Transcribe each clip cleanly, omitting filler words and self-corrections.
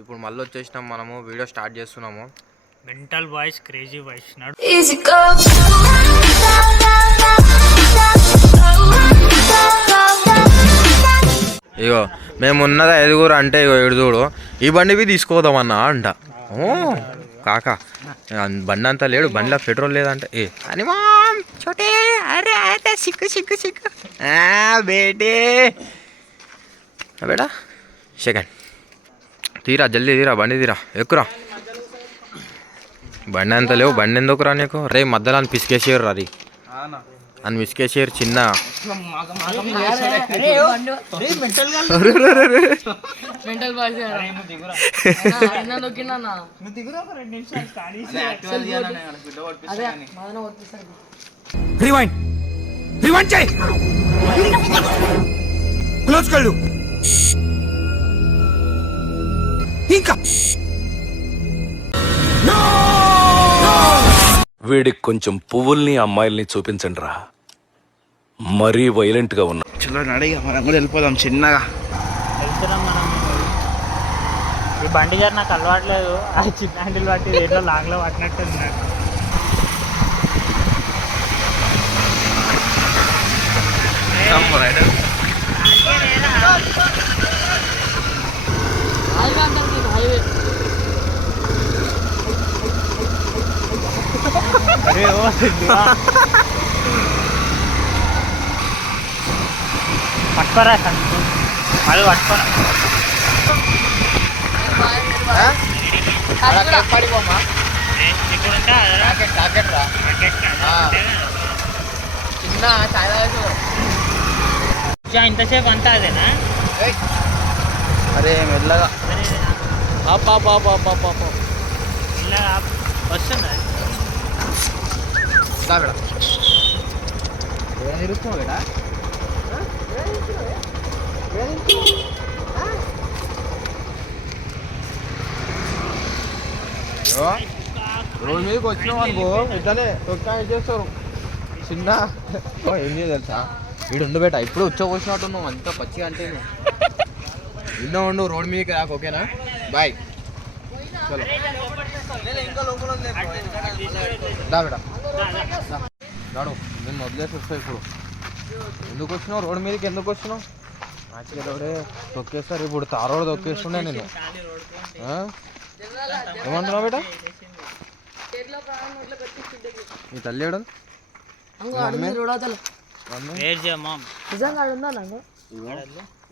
ఇప్పుడు మళ్ళీ వచ్చేసినాం, మనము వీడియో స్టార్ట్ చేస్తున్నాము. మెంటల్ బాయ్స్ క్రేజీ బాయ్స్ ఇగో మేము ఉన్నది 5 అంటే ఇగో చూడు, ఈ బండివి తీసుకోదామన్నా అంట. ఓ కాకా బండి అంతా లేడు, బండిలో పెట్రోల్ లేదంటే ఏ అని చోటే అరే అయితే సిక్కు సిక్కు సిక్కు బేటే బేటా సెకండ్ తీరా, జల్దీ తీరా, బండి తీరా, ఎక్కురా. బండి అంత లేవు, బండి ఎందుకురా నీకు? రే మధ్యలో అని పిసికేసేయరు రా, అని పిసికేసేయరు చిన్న. వీడికి కొంచెం పువ్వుల్ని అమ్మాయిల్ని చూపించండి రా, మరీ వైలెంట్ గా ఉన్నా. చలో నడిగా మనం కూడా వెళ్ళిపోదాం చిన్నగా. వెళ్తున్నాం మనం. ఈ బండి గారు నాకు అలవాట్లేదు, అది చిన్న హ్యాండిల్ పట్టి ఏదో లాంగ్ లో పట్టినట్టు ఉన్నాడు. పట్టుకోరా అది పట్టుకోరా. ఇంతసేపు అంతా అదేనా? అరే మెల్లగా వస్తుందా? రోడ్ మీదకి వచ్చినాం అనుకో, ఇట్లానే తొక్కా చేస్తారు చిన్న. ఏం చేయదు తెలుసా, వీడు ఉండు బేట, ఇప్పుడు వచ్చినట్టు నువ్వు అంతా పచ్చిగా అంటే ఇన్నో ఉండు, రోడ్ మీదకి రాకు, ఓకేనా? బాయ్. చలో దా బేట, నాడు నేను వదిలేసి వస్తాయి. ఇప్పుడు ఎందుకు వచ్చినావు రోడ్ మీదకి? ఎందుకు వచ్చినావు? రోడే తొక్కేస్తారు, ఇప్పుడు తారోడు తొక్కేస్తుండే నేను. ఏమంటున్నావు బేట? నీ తల్లి ఏడు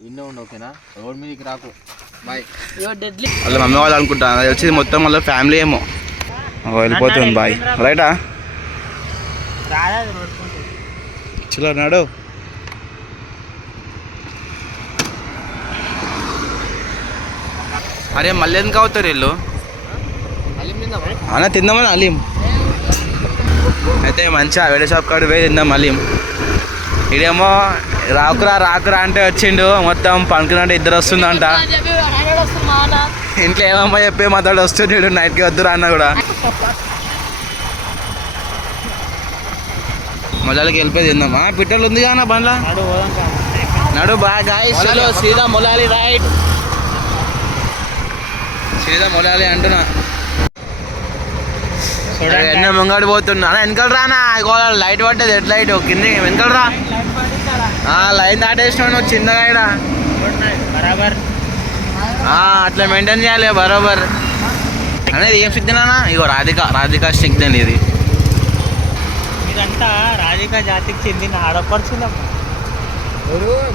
ఇన్నో ఉండు, ఓకేనా? రోడ్ మీదకి రాకు, బాయ్. వాళ్ళ మమ్మీ వాళ్ళు అనుకుంటా, అది వచ్చి మొత్తం వాళ్ళ ఫ్యామిలీ ఏమో వెళ్ళిపోతుంది. బాయ్ రైటా? చలో నాడు. అరే మళ్ళీ ఎందుకు అవుతారు వీళ్ళు? అన్న తిందామని అలీం అయితే మంచిగా వేరే షాప్ కాడ పోయి తిందాం అలీం. ఇడేమో రాకురా రాకురా అంటే వచ్చిండు, మొత్తం పనుకున్నట్టు ఇద్దరు వస్తుందంట. ఇంట్లో ఏమమ్మా చెప్పే మాట్లాడి వస్తుండే, నైట్కి వద్దురా అన్న కూడా. మొలాలకి వెళ్ళిపోయి తిందామా? పిట్టలు ఉంది కానీ బండ్ల నడు. బాగా సీదా మొలాలి రైట్, సీదా మొలాలి అంటున్నా. ఎన్నో ముంగడి పోతున్నా. వెనకాల రానా, లైట్ పడ్డది, హెడ్ లైట్ కింద వెనకాల రా. లైన్ దాటేసినావు నువ్వు చిన్నగా ఇక్కడ. అట్లా మెయింటైన్ చేయాలి బరోబర్ అనేది. ఏం సిగ్నల్ అన్నా? ఇగో రాధికా సిగ్నల్ ఇది. ఇదంతా రాధికా జాతికి చెందిన ఆడపడుచున్నాం.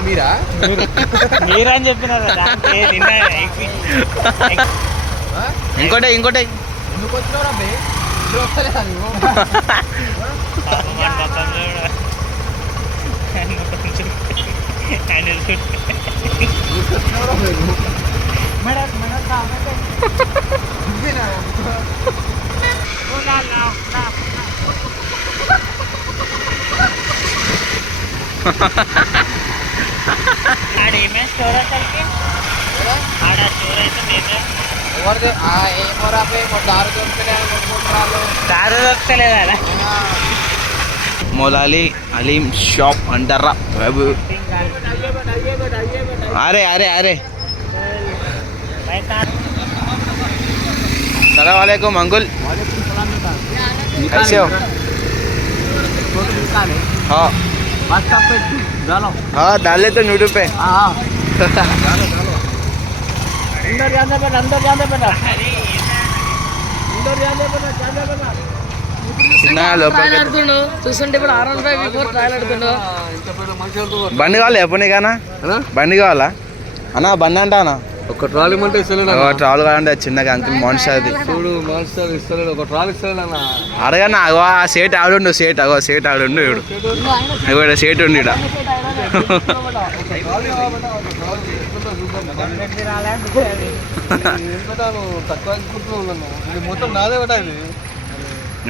మీరా మీరని చెప్పినారు. ఇంకోటి ఎందుకు వచ్చినావు? ఆడేమే స్టోర్ అసలుకి, ఆడ స్టోర్ అయితే మేమే దారు దొరకలేదా? మొలాలి అలీం షాప్ అంటారా బాబు? అరే सलाम वालेकुम अंकुल कैसे हो हाँ हाँ डाल लेते यूट्यूब पे చూస్తుంటే ఇప్పుడు R15 ట్రయల్ ఆడుతుండో బండి కావాలి ఎప్పుడు కానా బండి కావాలా అన్నా బండి అంటా అన్న ఒక ట్రాలీ అంటే ఇస్తలేడు ట్రావెల్ కావాలంటే చిన్నగా అంకుల్ మాన్స్టర్ అది చూడు మాస్టర్ ఇస్తలేడు ఒక ట్రాలీ ఇస్తలేడు అన్న అడగన్నా అగో ఆ సేట్ ఆడుండు సేట్ అగో సేట్ ఆడుండు ఇడు ఇగో సేట్ ఉండి ఇడ తక్కువ మొత్తం నాదే ఒకటా ఇది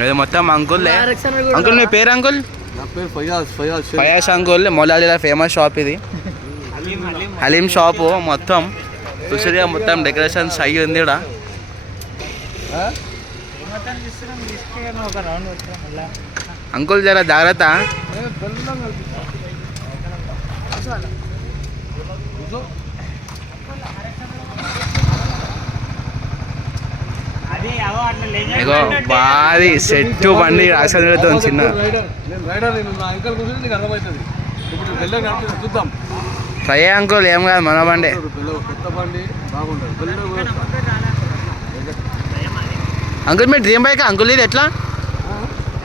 ఇది మొత్తం అంకుల్ అంకుల్ మీ పేరు అంకుల్ నా పేరు ఫయాజ్ ఫయాజ్ ఫయాజ్ అంకుల్ మొలాలిలో ఫేమస్ షాప్ ఇది హలీం షాపు మొత్తం చూసిగా మొత్తం డెకరేషన్స్ అయ్యి ఉంది ఇక్కడ ఒక రౌండ్ వచ్చా మళ్ళా అంకుల్ జర జాగ్రత్త అది అవో అట్లా ఇగో బాది సెట్ బండి అసలు చిన్న నేను రైడర్ నేను నా అంకల్ కూర్చొని నీకు అర్థమవుతుంది ఇప్పుడు వెళ్ళే నడుపుతుంది చూద్దాం ట్రై అంకుల్ ఏం కాదు మన బండి కొత్త బండి బాగుంటుంది వెళ్ళే అంకుల్ మీ డ్రీమ్ బైక్ అంకుల్ ఇది ఎట్లా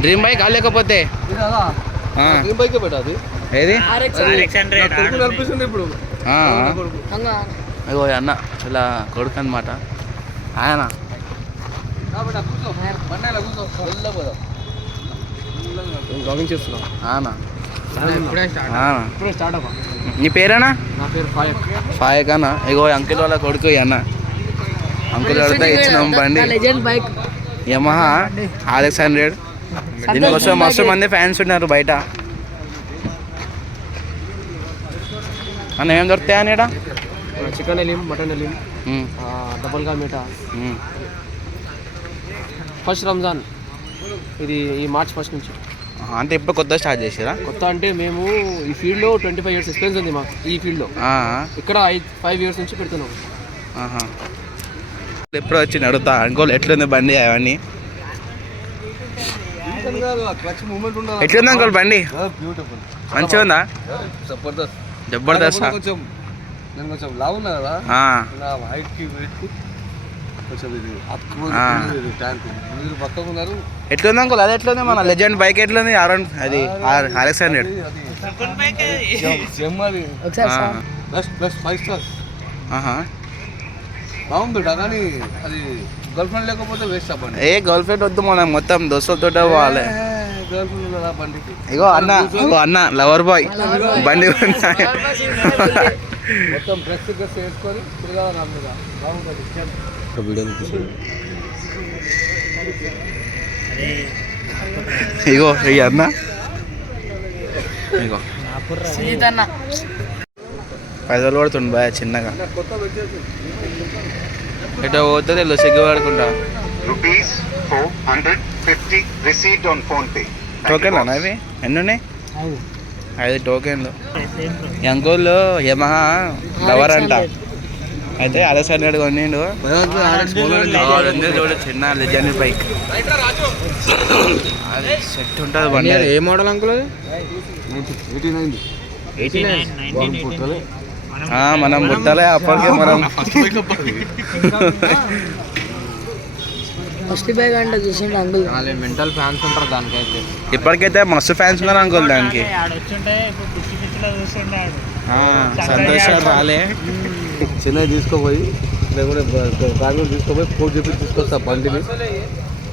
డ్రీమ్ బైక్ లేకపోతే ఇది అదా ఏం బైక్ పెట్టాది ఏది కొడుకు నడిపిస్తుంది ఇప్పుడు అయ్యో అన్న ఇలా కొడుకు అనమాట ఆయన జాగింగ్ చేస్తున్నాం ఇప్పుడే స్టార్ట్ అవ్వ నీ పేరేనా నా పేరు ఫాయక్ ఫాయక్ అన్న ఇగో అంకుల్ వాళ్ళ కొడుకు అన్న అంకుల్ వాళ్ళతో ఇచ్చినాం బండి లెజెండ్ బైక్ యమహా RX100 దీనికోసం మస్తు మంది ఫ్యాన్స్ ఉన్నారు బయట అన్న ఏం దొరుకుతాయి అని chicken ఎలిం mutton ఎలిం double ka meetha first Ramzan ఇది ఈ మార్చ్ 1 నుంచి అంటే ఇప్పుడు కొత్త స్టార్ట్ చేసారా కొత్త అంటే మేము ఈ ఫీల్డ్లో 25 years ఎక్స్పీరియన్స్ ఉంది మాకు ఈ ఫీల్డ్లో ఇక్కడ 5 years నుంచి పెడుతున్నాము ఎప్పుడు వచ్చి నడుతా అంకోల్ ఎట్లుంది బండి అవన్నీ ఎట్లుంది అంకోల్ బండి బ్యూటిఫుల్ మంచిగా ఉందా జబర్దస్త్ జబర్దస్త్ నేను కొంచెం లావు ఉన్నా కదా నా హైట్కి వెయిట్కి కొంచెం ఇది ట్యాంక్ మీరు పక్కకు ఉన్నారు ఎట్లుంది అంకుల్ అది ఎట్లుంది మన లెజెండ్ బైక్ ఎట్లుంది అది RX100 ప్లస్ ప్లస్ 5 స్టార్స్ బాగుంది కానీ అది గర్ల్ ఫ్రెండ్ లేకపోతే వేస్ట్ అవ్వండి ఏ గర్ల్ ఫ్రెండ్ వద్దు మనం మొత్తం దోస్తులతో పోవాలి గర్ల్ ఫ్రెండ్ ఉన్నదా బండికి ఇగో అన్న లవర్ బాయ్ బండి మొత్తం డ్రెస్ వేసుకొని తిరగాలి నా మీద బాగుంటుంది వీడియో ఇగో ఈ అన్న ఇగో పైసలు పడుతుంది బాయ్ చిన్నగా ఎటో పోతుంది వెళ్ళు సిగ్గు పడుకుంటా ₹450 received on PhonePe. టోకెన్లు అన్న ఇవి ఎన్ని ఉన్నాయి 5 టోకెన్లు ఈ అంకుల్ యమహా లవర్ అంట అయితే RX100 కొనిండు చూడు చిన్న లెజెండ్ బైక్ అది సెట్ ఉంటుంది బండి ఏ మోడల్ అంకుల్ అది 89 మనం పుట్టాలి అప్పటికే మనం ఫస్ట్ బైక్ అంటే చూసిండు అంకుల్ మెంటల్ ఫ్యాన్స్ ఉంటారు దానికైతే ఇప్పటికైతే మస్తు ఫ్యాన్స్ ఉన్నారు అంకుల్ దానికి ఆడొచ్చుంటే ఇప్పుడు పిచ్చి పిచ్చిలో చూస్తుండే సంతోషాలు రాలే చెన్నై తీసుకోపోయి లేకుంటే బెంగళూరు తీసుకోపోయి కోట్ చెప్పి తీసుకొస్తా బండిని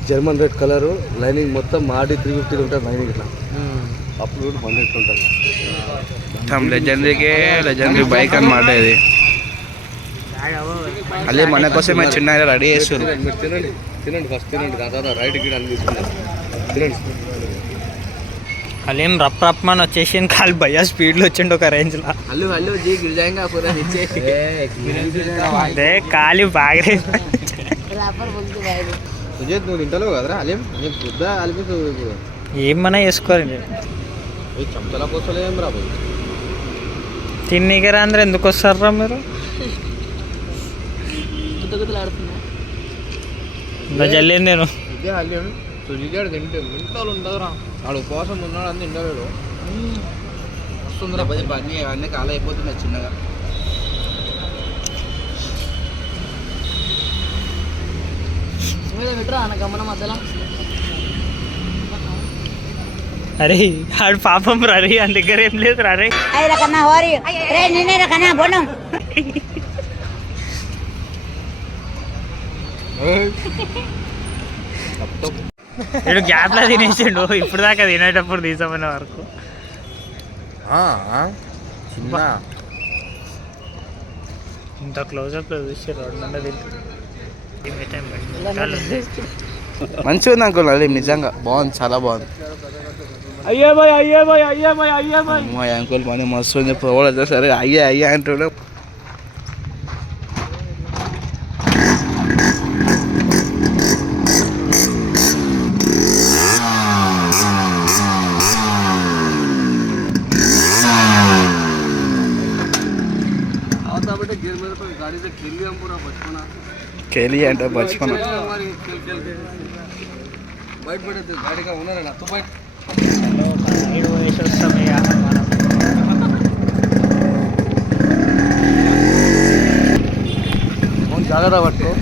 జర్మన్ రెడ్ కలరు లైనింగ్ మొత్తం మాడి 350 ఉంటుంది లైనింగ్ ఇట్లా అప్పుడు బండి ఎట్లుంటుంది మొత్తం లెజెండరీ బైక్ అన్నమాట ఇది అదే మన కోసమే చిన్న రెడీ చేస్తారు మీరు తినండి తినండి ఫస్ట్ తినండి దాదా రైట్ గిడ అని తీసుకున్నాను తినండి హలీం రప్ రప్ మన వచ్చేసి కాలు భయ్యా స్పీడ్లో వచ్చిండు ఒక రేంజ్లో అదే కాలి బాగా నువ్వు తింటలేవు కదరా అలేం నీకు బుద్ధ అలిపిస్తుంది ఇప్పుడు ఏమన్నా చేసుకోరు చెంతల కోసలే ఏం రాబోయే తిన్నీకి అందరూ ఎందుకు వస్తారా మీరు ఇంకా జల్లేను నేను ఇదే హల్యం సుజిగాడు తింటే మింటాలు ఉండదురా వాడు ఉపవాసం ఉన్నాడు అని తిండలేడు వస్తుందిరా అన్నీ అన్నీ కాలం అయిపోతున్నాయి చిన్నగా. గమన మధ్యలో అరే ఆడు పాపం రరే అని దగ్గర ఏం లేదు రరే వీడు గ్యాప్లా తినేసిండు ఇప్పుడు దాకా తినేటప్పుడు తీసామనే వరకు చిన్న ఇంత క్లోజప్ లో చూసి రెండు తింటుంది మంచిగా ఉంది అంకుల్ అది నిజంగా బాగుంది, చాలా బాగుంది. అయ్యా బాయ్ అయ్యా బాయ్ అయ్యా బాయ్ అయ్యా బాయ్ మా అంకుల్ పని మస్తు ఉంది. పోవడం సరే అయ్యా అయ్యా అంటుండే. కేలి అంటే బచ్పన బయట పడేది గాడిగా ఉన్నారా తు బయట వేసి వస్తాం ఇక మనం జాగ్రత్త పట్టుకో.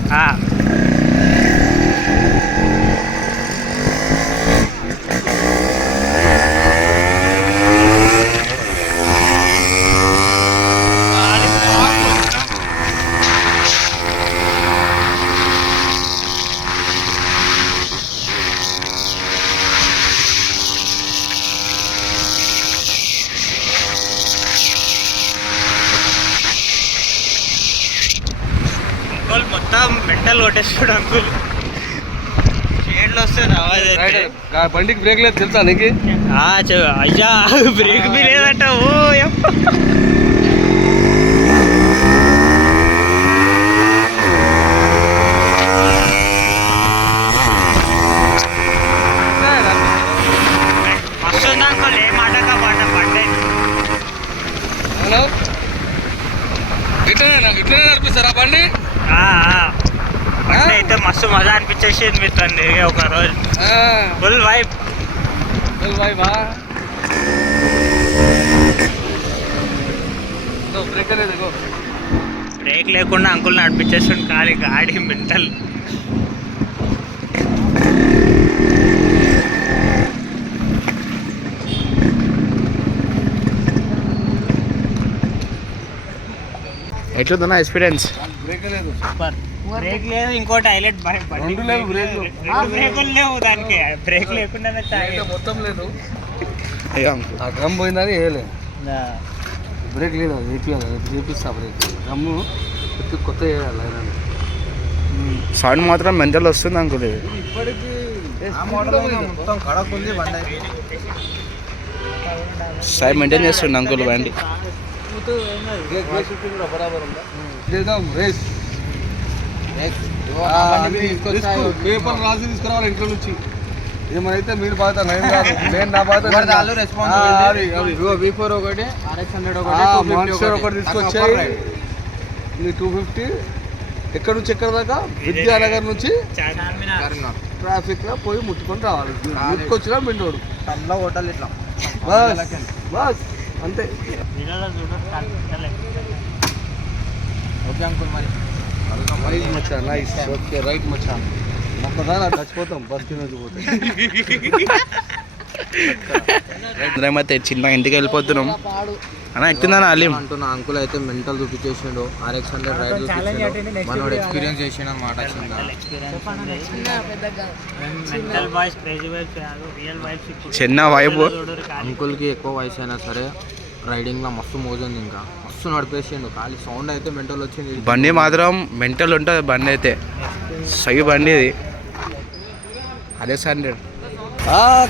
అంకుల్ మొత్తం మెంటల్ కొట్టేస్తాడు అంకుల్ షేడ్లు వస్తుంది ఆవాజ్ అయితే బండికి బ్రేక్ లేదు తెలుసా నీకు? అయ్యా బ్రేక్ బి లేదంట ఓ వస్తుంది అంకుల్ ఏ మాటగా మాట పండే హలో ఇట్లనే నడిపిస్తారా బండి? బండి అయితే మస్తు మజా అనిపించేసింది మీతో ఒక రోజు ఫుల్ వైబ్ బ్రేక్ లేకుండా అంకుల్ నడిపించేస్తుంది ఖాళీ గాడి మెంటల్. ఎట్లుందన్నా ఎక్స్పీరియన్స్? బ్రేక్ లేదు, బ్రేక్ లేదు, ఇంకోటి హైలైట్ రెండు లేవు బ్రేక్లు. బ్రేకులు లేవు దానికి, బ్రేక్ లేకుండానే మొత్తం లేదు. అయ్యా ఆ డ్రమ్ పోయిందని వేయలే, బ్రేక్ లేదు, అది చేపిస్తా బ్రేక్. డ్రమ్ము కొత్త వేయాలి ఆయన. సౌండ్ మాత్రం మెంటల్ వస్తుంది అంకుల్. ఇప్పటికి మొత్తం కడకు ఉంది బండి. సైడ్ మెయింటైన్ చేస్తుండే అంకుల్ బండి. పేపర్ రాసి తీసుకురావాలి ఇంట్లో నుంచి. ఏమైతే మీరు బాధ్యత, నేను కాదు, నేను నా బాధ్యత. మాన్స్టర్ ఒకటి తీసుకొచ్చాయి 250. ఎక్కడి నుంచి ఎక్కడ దాకా? విద్యానగర్ నుంచి ట్రాఫిక్ లో పోయి ముట్టుకొని రావాలి. ముట్టుకొచ్చినా మిండోడు హోటల్ ఇట్లా బస్ అంతే. ఓకే అంకుల్ మరి నైస్ మచ్చా, నైస్, ఓకే రైట్ మచ్చా. ఒక్కదాని చచ్చిపోతాం బస్ తినొచ్చి పోతే. అయితే చిన్న ఇంటికి వెళ్ళిపోతున్నాం అన్న. ఎట్టిందన్న అలీం అంటున్నా అంకుల్ అయితే మెంటల్ చూపించేసిండు. RX100 రైడ్ చూపించాడు, మనోడు ఎక్స్పీరియన్స్ చేసిండు అన్నమాట. చిన్న వైబ్. అంకుల్కి ఎక్కువ వయసు అయినా సరే రైడింగ్లో మస్తు మోజుంది, ఇంకా మస్తు నడిపేసిండు. ఖాళీ సౌండ్ అయితే మెంటల్ వచ్చింది. బండి మాత్రం మెంటల్ ఉంటుంది బండి అయితే. సై బండి ఇది RX100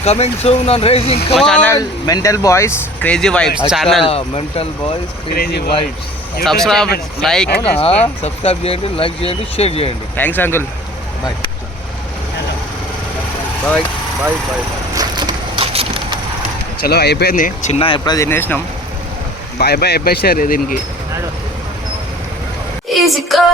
coming soon on racing channel mental boys crazy vibes channel. Mental boys crazy vibes. Subscribe, like, subscribe చేయండి, లైక్ చేయండి, షేర్ చేయండి. Thanks uncle. Bye bye bye bye. చలో అయిపోయింది, చిన్న ఎప్పుడో తినేసినాం. బాయ్ బాయ్ చెప్పేసారు దీనికి. Easy go.